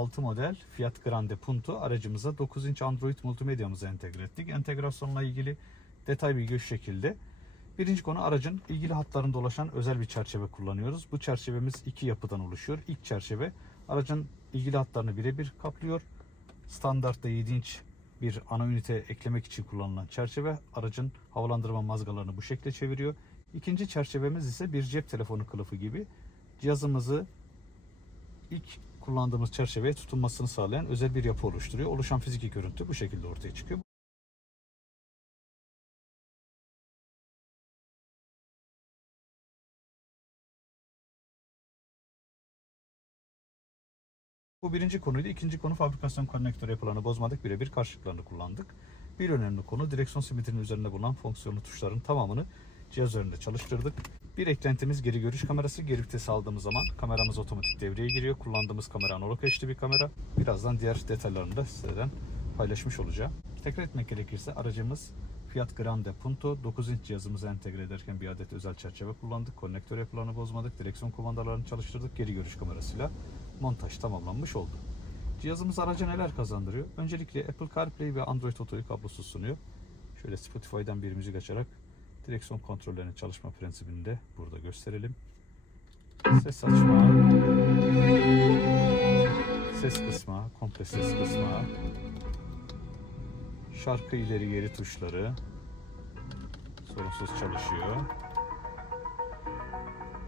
2006 model Fiat Grande Punto aracımıza 9 inç Android multimedyamızı entegre ettik. Entegrasyonla ilgili detay bilgi şu şekilde. Birinci konu aracın ilgili hatlarında dolaşan özel bir çerçeve kullanıyoruz. Bu çerçevemiz iki yapıdan oluşuyor. İlk çerçeve aracın ilgili hatlarını birebir kaplıyor. Standartta 7 inç bir ana ünite eklemek için kullanılan çerçeve aracın havalandırma mazgalarını bu şekilde çeviriyor. İkinci çerçevemiz ise bir cep telefonu kılıfı gibi cihazımızı ilk kullandığımız çerçeveye tutunmasını sağlayan özel bir yapı oluşturuyor. Oluşan fiziki görüntü bu şekilde ortaya çıkıyor. Bu birinci konuydu. İkinci konu fabrikasyon konnektörü yapılarını bozmadık. Birebir karşılıklarını kullandık. Bir önemli konu direksiyon simetinin üzerinde bulunan fonksiyonlu tuşların tamamını cihaz üzerinde çalıştırdık. Bir eklentimiz geri görüş kamerası. Geri vites aldığımız zaman kameramız otomatik devreye giriyor. Kullandığımız kamera analog HD bir kamera. Birazdan diğer detaylarını da sizlerden paylaşmış olacağım. Tekrar etmek gerekirse aracımız Fiat Grande Punto 9 inç cihazımızı entegre ederken bir adet özel çerçeve kullandık. Konnektör yapılarını bozmadık. Direksiyon kumandalarını çalıştırdık. Geri görüş kamerasıyla montaj tamamlanmış oldu. Cihazımız araca neler kazandırıyor? Öncelikle Apple CarPlay ve Android Auto'yu kablosuz sunuyor. Şöyle Spotify'dan bir müzik açarak direksiyon kontrollerinin çalışma prensibini de burada gösterelim. Ses açma, ses kısma, komple ses kısma, şarkı ileri geri tuşları sorunsuz çalışıyor.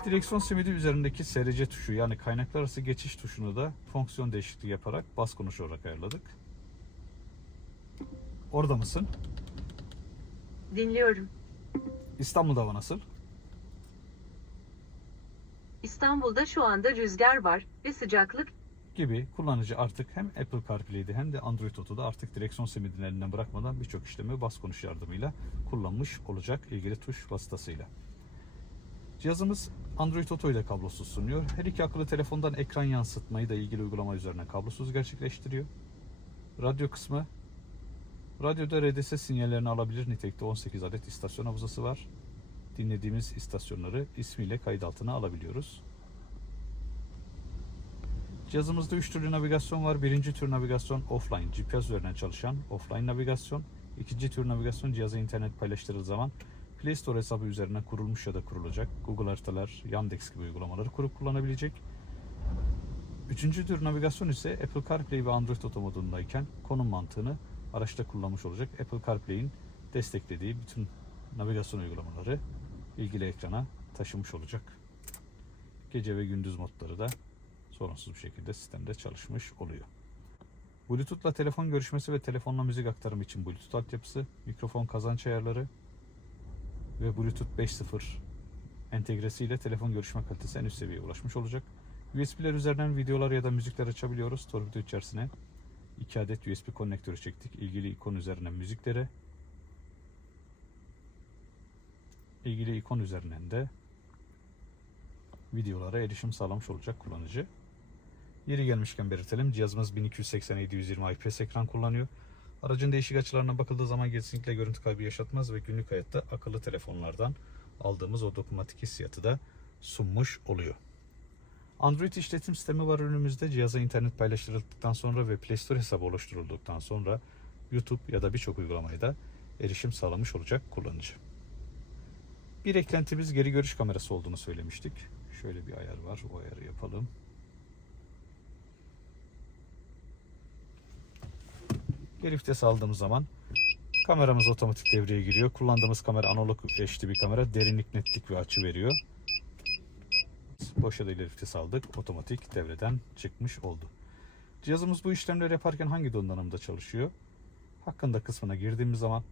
Direksiyon simidi üzerindeki SRC tuşu yani kaynaklar arası geçiş tuşunu da fonksiyon değişikliği yaparak bas konuş olarak ayarladık. Orada mısın? Dinliyorum. İstanbul'da hava nasıl? İstanbul'da şu anda rüzgar var ve sıcaklık Gibi kullanıcı artık hem Apple CarPlay'de hem de Android Auto'da artık direksiyon simidini elinden bırakmadan birçok işlemi bas konuş yardımıyla kullanmış olacak ilgili tuş vasıtasıyla. Cihazımız Android Auto ile kablosuz sunuyor. Her iki akıllı telefondan ekran yansıtmayı da ilgili uygulama üzerinden kablosuz gerçekleştiriyor. Radyo kısmı Radyoda RDS sinyallerini alabilir nitelikte 18 adet istasyon havzası var. Dinlediğimiz istasyonları ismiyle kayıt altına alabiliyoruz. Cihazımızda 3 türlü navigasyon var. Birinci tür navigasyon offline, GPS üzerinden çalışan offline navigasyon. İkinci tür navigasyon cihaza internet paylaştırıldığı zaman Play Store hesabı üzerinden kurulmuş ya da kurulacak. Google haritalar, Yandex gibi uygulamaları kurup kullanabilecek. Üçüncü tür navigasyon ise Apple CarPlay ve Android Auto modundayken konum mantığını araçta kullanmış olacak. Apple CarPlay'in desteklediği bütün navigasyon uygulamaları ilgili ekrana taşımış olacak. Gece ve gündüz modları da sorunsuz bir şekilde sistemde çalışmış oluyor. Bluetooth'la telefon görüşmesi ve telefonla müzik aktarımı için Bluetooth altyapısı, mikrofon kazanç ayarları ve Bluetooth 5.0 entegresiyle telefon görüşme kalitesi en üst seviyeye ulaşmış olacak. USB'ler üzerinden videolar ya da müzikler açabiliyoruz. Torpido içerisine 2 adet USB konnektörü çektik. İlgili ikon üzerinden müziklere ilgili ikon üzerinden de videolara erişim sağlamış olacak kullanıcı. Yeri gelmişken belirtelim. Cihazımız 1280-720 IPS ekran kullanıyor. Aracın değişik açılarına bakıldığı zaman kesinlikle görüntü kaybı yaşatmaz ve günlük hayatta akıllı telefonlardan aldığımız o dokunmatik hissiyatı da sunmuş oluyor. Android işletim sistemi var önümüzde. Cihaza internet paylaştırıldıktan sonra ve Play Store hesabı oluşturulduktan sonra YouTube ya da birçok uygulamaya da erişim sağlamış olacak kullanıcı. Bir eklentimiz geri görüş kamerası olduğunu söylemiştik. Şöyle bir ayar var. O ayarı yapalım. Geri vites aldığımız zaman kameramız otomatik devreye giriyor. Kullandığımız kamera analog HD bir kamera. Derinlik, netlik ve açı veriyor. Boşa da ileri vites aldık. Otomatik devreden çıkmış oldu. Cihazımız bu işlemleri yaparken hangi donanımda çalışıyor? Hakkında kısmına girdiğimiz zaman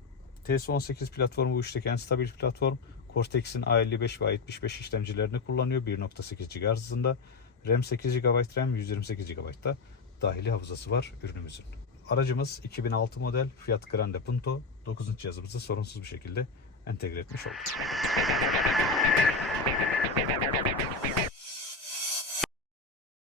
TS18 platformu bu işteki en stabil platform. Cortex'in A55 ve A75 işlemcilerini kullanıyor. 1.8 GHz hızında. RAM 8 GB RAM, 128 GB da dahili hafızası var ürünümüzün. Aracımız 2006 model Fiat Grande Punto. 9 inç cihazımızı sorunsuz bir şekilde antygrywkowy.